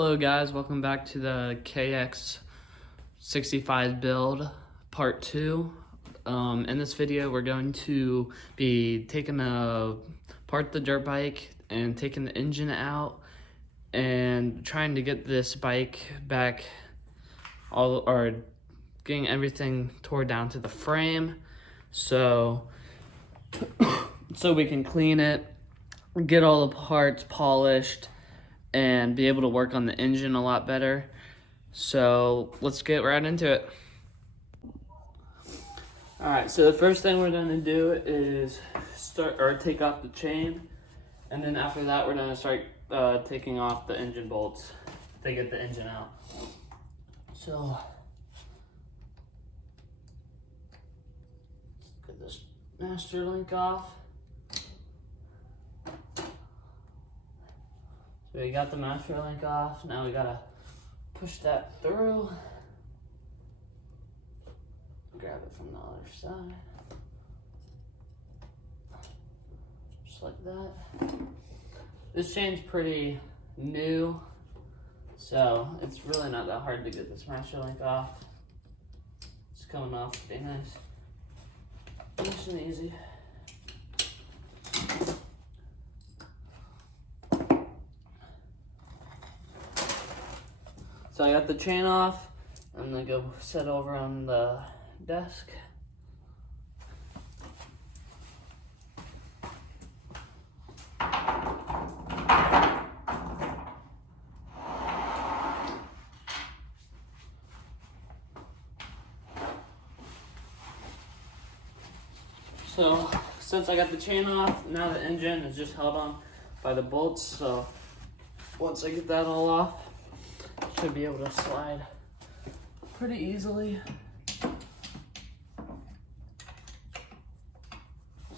Hello guys, welcome back to the Kx65 build part 2. In this video we're going to be taking apart the dirt bike and taking the engine out and trying to get this bike back getting everything tore down to the frame so we can clean it, get all the parts polished, and be able to work on the engine a lot better. So let's get right into it. Alright, so the first thing we're going to do is take off the chain, and then after that we're going to start taking off the engine bolts to get the engine out. So get this master link off. So we got the master link off. Now we gotta push that through. Grab it from the other side. Just like that. This chain's pretty new, so it's really not that hard to get this master link off. It's coming off pretty nice. Nice and easy. So I got the chain off. I'm gonna go sit over on the desk. So since I got the chain off, now the engine is just held on by the bolts. So once I get that all off, should be able to slide pretty easily.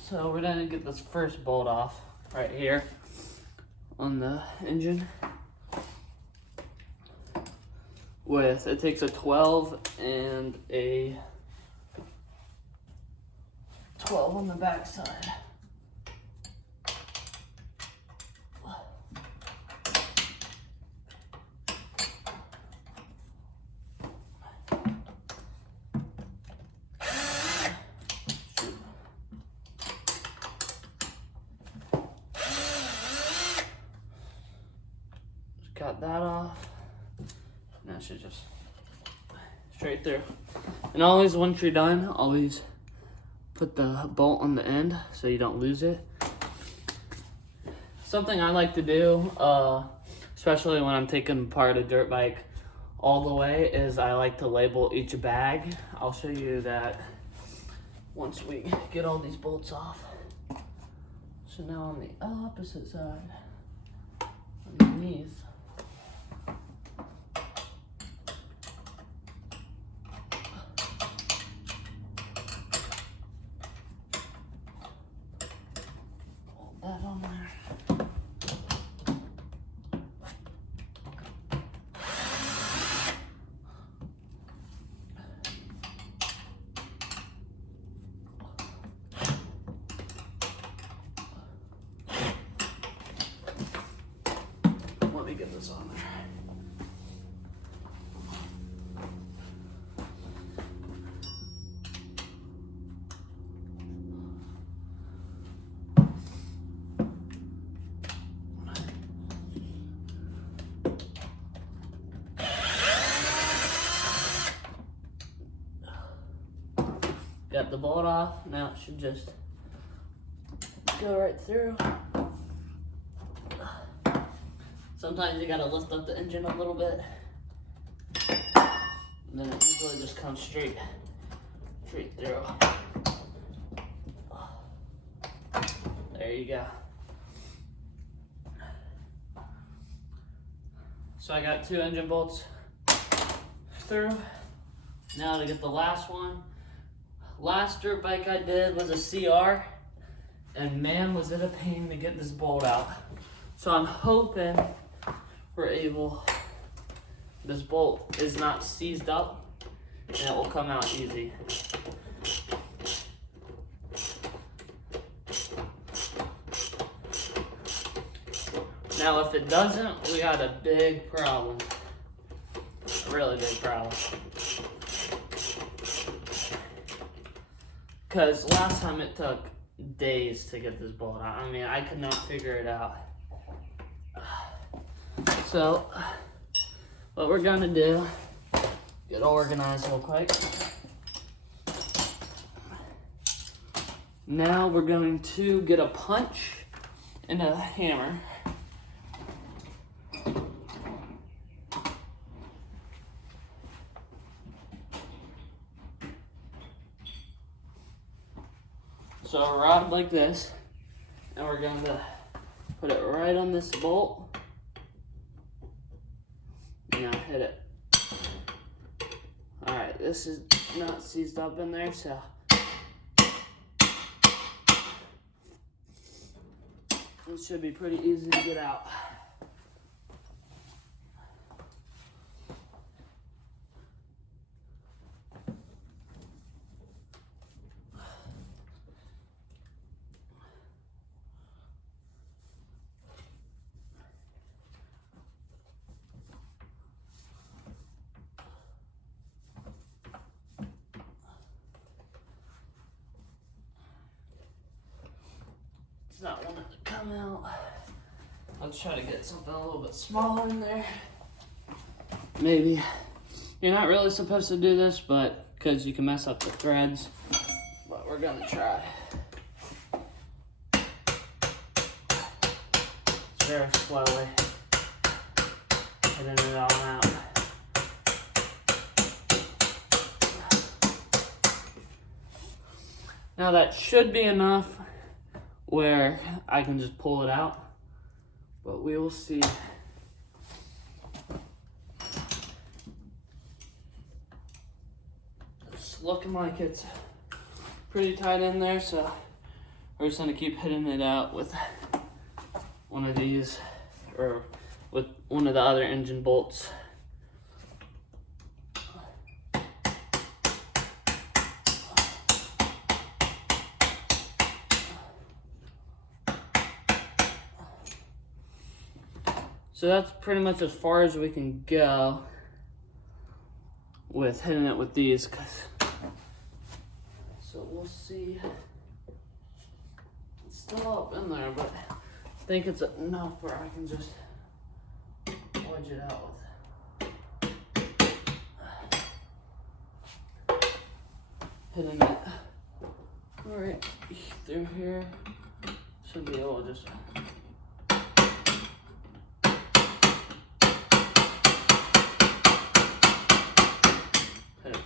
So we're gonna get this first bolt off right here on the engine. It takes a 12 and a 12 on the back side. Got that off. Now it should just straight through. And always, once you're done, always put the bolt on the end so you don't lose it. Something I like to do, especially when I'm taking apart a dirt bike all the way, is I like to label each bag. I'll show you that once we get all these bolts off. So now on the opposite side, underneath, that on there. Let me get this on there. Got the bolt off. Now it should just go right through. Sometimes you gotta lift up the engine a little bit, and then it usually just comes straight through. There you go. So I got 2 engine bolts through. Now to get the last one. Last dirt bike I did was a CR, and man, was it a pain to get this bolt out. So I'm hoping this bolt is not seized up and it will come out easy. Now, if it doesn't, we got a big problem. A really big problem. Because last time it took days to get this bolt out. I mean, I could not figure it out. So, what we're gonna do, get organized real quick. Now we're going to get a punch and a hammer. So a rod like this, and we're going to put it right on this bolt. Now hit it. Alright, this is not seized up in there, so it should be pretty easy to get out. It's not wanting to come out. Let's try to get something a little bit smaller in there. Maybe. You're not really supposed to do this, but because you can mess up the threads. But we're gonna try. It's very slowly getting it all out. Now that should be enough where I can just pull it out, but we will see. It's looking like it's pretty tight in there, so we're just gonna keep hitting it out with one of these, or with one of the other engine bolts. So that's pretty much as far as we can go with hitting it with these. So we'll see. It's still up in there, but I think it's enough where I can just wedge it out with. Hitting it right through here. Should be able to just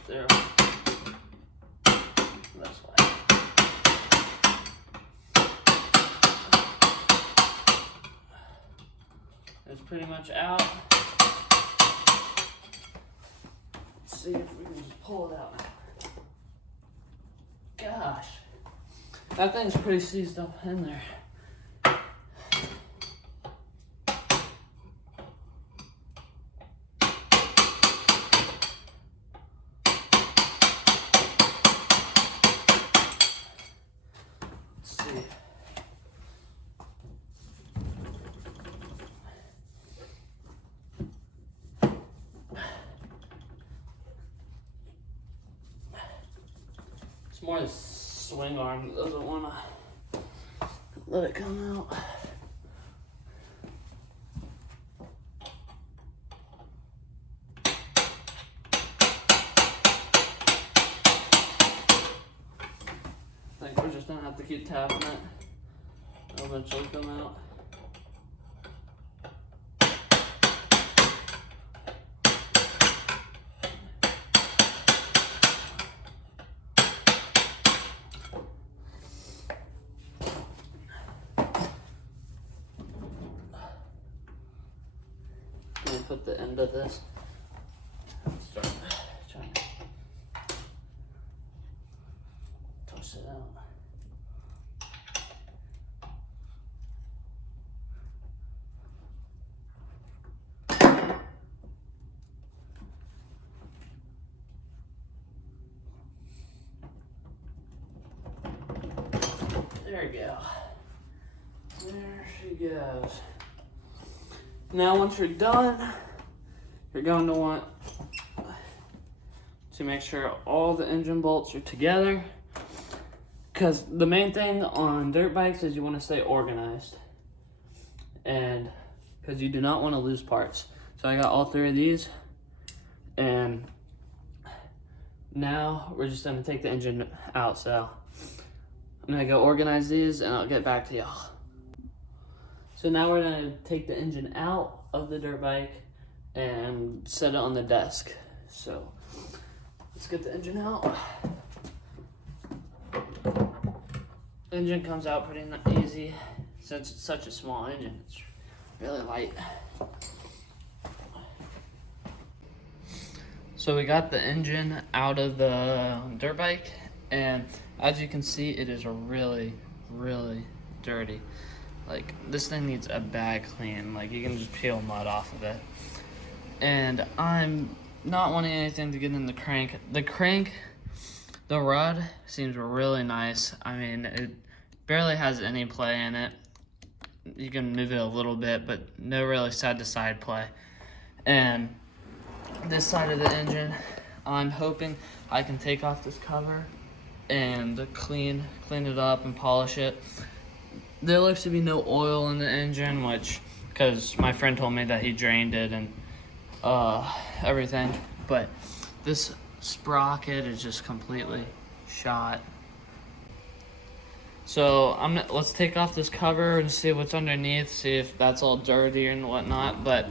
there. That's why. It's pretty much out. Let's see if we can just pull it out. Gosh, that thing's pretty seized up in there. It's more the swing arm that doesn't want to let it come out. I think we're just gonna have to keep tapping it. It'll eventually come out. Put the end of this. Start trying to toss it out. There we go. There she goes. Now once you're done, you're going to want to make sure all the engine bolts are together, because the main thing on dirt bikes is you want to stay organized, and because you do not want to lose parts. So I got all 3 of these, and now we're just going to take the engine out. So I'm going to go organize these and I'll get back to y'all. So now we're going to take the engine out of the dirt bike and set it on the desk. So let's get the engine out. Engine comes out pretty easy since it's such a small engine. It's really light. So we got the engine out of the dirt bike, and as you can see, it is really, really dirty. Like, this thing needs a bad clean. Like, you can just peel mud off of it. And I'm not wanting anything to get in the crank. The rod seems really nice. I mean, it barely has any play in it. You can move it a little bit, but no really side-to-side play. And this side of the engine, I'm hoping I can take off this cover and clean it up and polish it. There looks to be no oil in the engine, which, because my friend told me that he drained it and everything, but this sprocket is just completely shot. So let's take off this cover and see what's underneath, see if that's all dirty and whatnot, but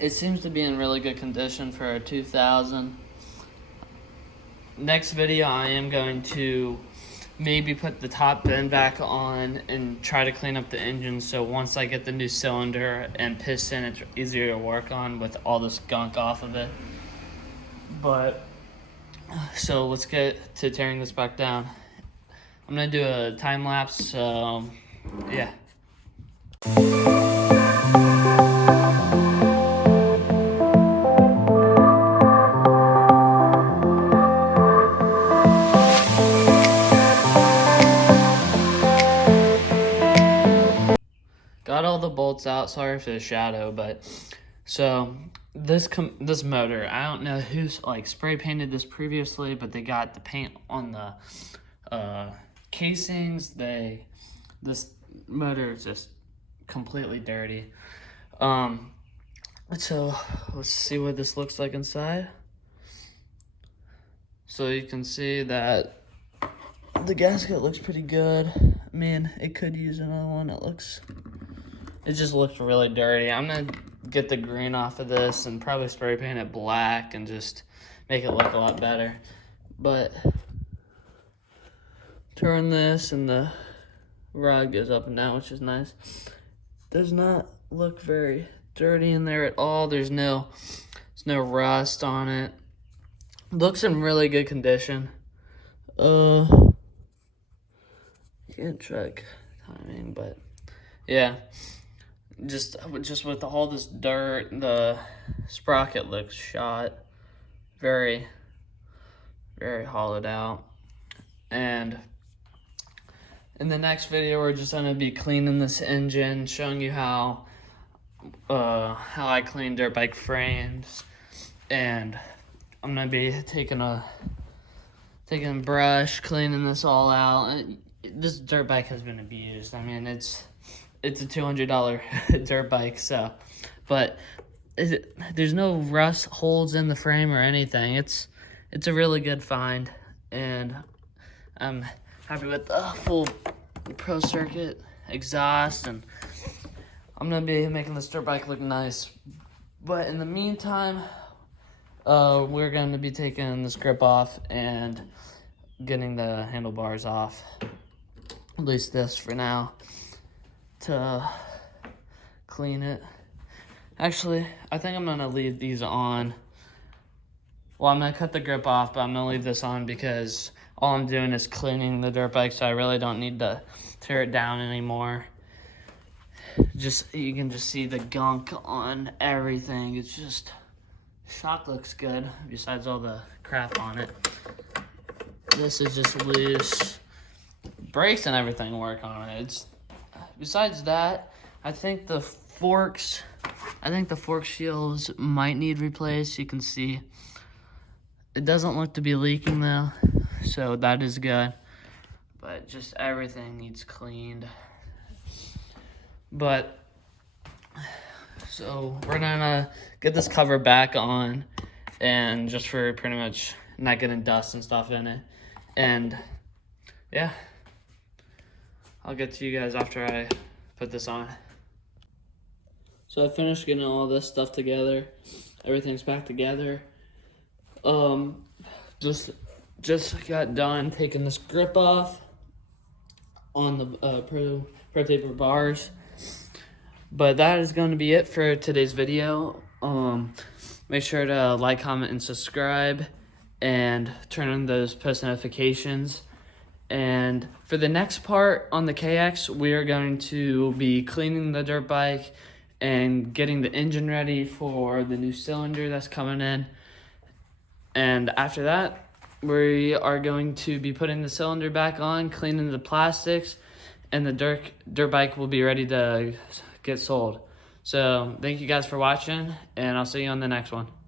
it seems to be in really good condition for a 2000. Next video, I am going to maybe put the top bend back on and try to clean up the engine, so once I get the new cylinder and piston, it's easier to work on with all this gunk off of it. But so let's get to tearing this back down. I'm gonna do a time lapse, so yeah. Got all the bolts out, sorry for the shadow, but so this motor, I don't know who's like spray painted this previously, but they got the paint on the casings. This motor is just completely dirty. So let's see what this looks like inside. So you can see that the gasket looks pretty good. I mean, it could use another one. It just looks really dirty. I'm gonna get the green off of this and probably spray paint it black and just make it look a lot better. But turn this and the rod goes up and down, which is nice. Does not look very dirty in there at all. There's no rust on it. Looks in really good condition. Can't track timing, but yeah. Just with all this dirt, the sprocket looks shot. Very, very hollowed out. And in the next video, we're just gonna be cleaning this engine, showing you how I clean dirt bike frames, and I'm gonna be taking a brush, cleaning this all out. This dirt bike has been abused. I mean, it's a $200 dirt bike, so, but there's no rust holes in the frame or anything. It's a really good find, and I'm happy with the full pro circuit exhaust, and I'm gonna be making this dirt bike look nice. But in the meantime, we're gonna be taking this grip off and getting the handlebars off, at least this for now, to clean it. Actually, I think I'm gonna leave these on. Well, I'm gonna cut the grip off, but I'm gonna leave this on because all I'm doing is cleaning the dirt bike, so I really don't need to tear it down anymore. You can just see the gunk on everything. It's just, shock looks good, besides all the crap on it. This is just loose. Brakes and everything work on it. Besides that, I think the forks. I think the fork shields might need replaced. You can see it doesn't look to be leaking though, so that is good. But just everything needs cleaned. But so we're gonna get this cover back on, and just for pretty much not getting dust and stuff in it. And yeah, I'll get to you guys after I put this on. So I finished getting all this stuff together. Everything's back together. Just got done taking this grip off on the Pro Taper bars. But that is going to be it for today's video. Make sure to like, comment, and subscribe, and turn on those post notifications. And for the next part on the KX, we are going to be cleaning the dirt bike and getting the engine ready for the new cylinder that's coming in. And after that, we are going to be putting the cylinder back on, cleaning the plastics, and the dirt bike will be ready to get sold. So thank you guys for watching, and I'll see you on the next one.